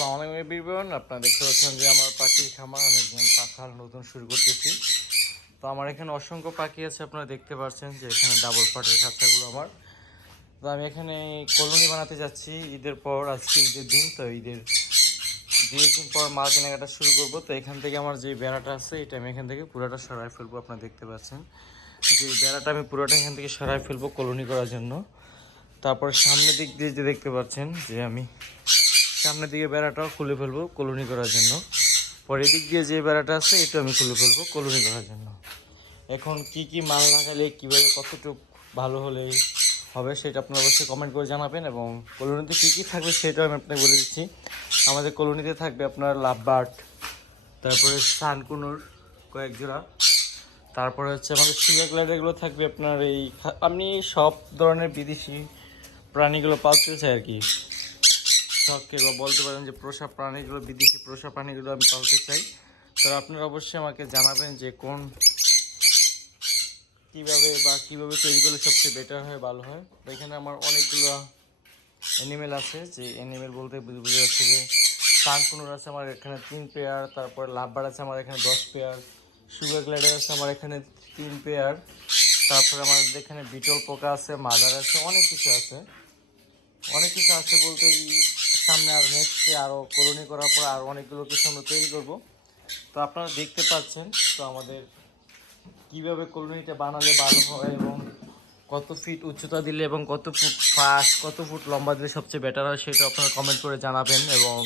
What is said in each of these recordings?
আসসালামু আলাইকুম এভরিওয়ান আপনারা দেখতে পাচ্ছেন যে আমার পাখির খামার, আমি একজন পাখার নতুন শুরু করতেছি। তো আমার এখানে অসংখ্য পাখি আছে, আপনারা দেখতে পাচ্ছেন যে এখানে ডাবল পাটের খাঁচাগুলো আমার। তো আমি এখানে কলোনি বানাতে যাচ্ছি ঈদের পর, আজকে ঈদের দিন, তো ঈদের দুই পর মাল কেনাকাটা শুরু করব। তো এখান থেকে আমার যে বেড়াটা আছে, এটা আমি এখান থেকে পুরোটা সরাই ফেলব, আপনারা দেখতে পাচ্ছেন। যে বেড়াটা আমি পুরোটা এখান থেকে সরাই ফেলব কলোনি করার জন্য। তারপর সামনের দিক দিয়ে যে দেখতে পাচ্ছেন যে আমি সামনের দিকে বেড়াটাও খুলে ফেলব কলোনি করার জন্য। পরে দিক দিয়ে যে বেড়াটা আছে এটা আমি খুলে ফেলব কলোনি করার জন্য। এখন কি কি মাল লাগালে, কীভাবে কতটুকু ভালো হলে হবে সেটা আপনারা অবশ্যই কমেন্ট করে জানাবেন এবং কলোনিতে কী কী থাকবে সেটাও আমি আপনাকে বলে দিচ্ছি। আমাদের কলোনিতে থাকবে আপনার লাভবার্ড, তারপরে সানকুনুর কয়েক জোড়া, তারপরে হচ্ছে আমাদের সুগা গ্লাইডারগুলো থাকবে আপনার এই আপনি সব ধরনের বিদেশি প্রাণীগুলো পালতে চাই আর কি। শখকে বা বলতে পারেন যে পোষা প্রাণীগুলো, বিদেশি পোষা প্রাণীগুলো আমি পালতে চাই। তো আপনারা অবশ্যই আমাকে জানাবেন যে কোন, কীভাবে বা কীভাবে তৈরি করলে সবচেয়ে বেটার হয়, ভালো হয়। তো এখানে আমার অনেকগুলো অ্যানিমেল আছে, যে অ্যানিমেল বলতে বুঝ- যাচ্ছে যে কানকুনুর আছে আমার এখানে তিন পেয়ার তারপর লাভবার আছে আমার এখানে দশ পেয়ার সুগার গ্লাইডার আছে আমার এখানে তিন পেয়ার তারপরে আমাদের এখানে বিটল পোকা আছে, মাদার আছে, অনেক কিছু আছে। অনেক কিছু আছে বলতে সামনে আর নেক্সটে আরও কলোনি করার পর আরও অনেকগুলো কিছু আমরা তৈরি করব। তো আপনারা দেখতে পাচ্ছেন, তো আমাদের কীভাবে কলোনিটা বানালে ভালো হয় এবং কত ফিট উচ্চতা দিলে এবং কত ফুট ফাঁস কত ফুট লম্বা দিলে সবচেয়ে বেটার হয় সেটা আপনারা কমেন্ট করে জানাবেন এবং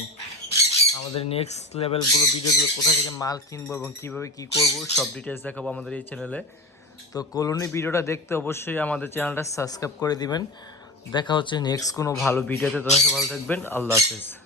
আমাদের নেক্সট লেভেলগুলো ভিডিওগুলো কোথা থেকে মাল কিনবো এবং কীভাবে কী করব সব ডিটেলস দেখাবো আমাদের এই চ্যানেলে তো কলোনি ভিডিওটা দেখতে অবশ্যই আমাদের চ্যানেলটা সাবস্ক্রাইব করে দিবেন। দেখা হচ্ছে নেক্সট কোনো ভালো ভিডিওতে। তোমাকে ভালো থাকবেন। আল্লাহ হাফেজ।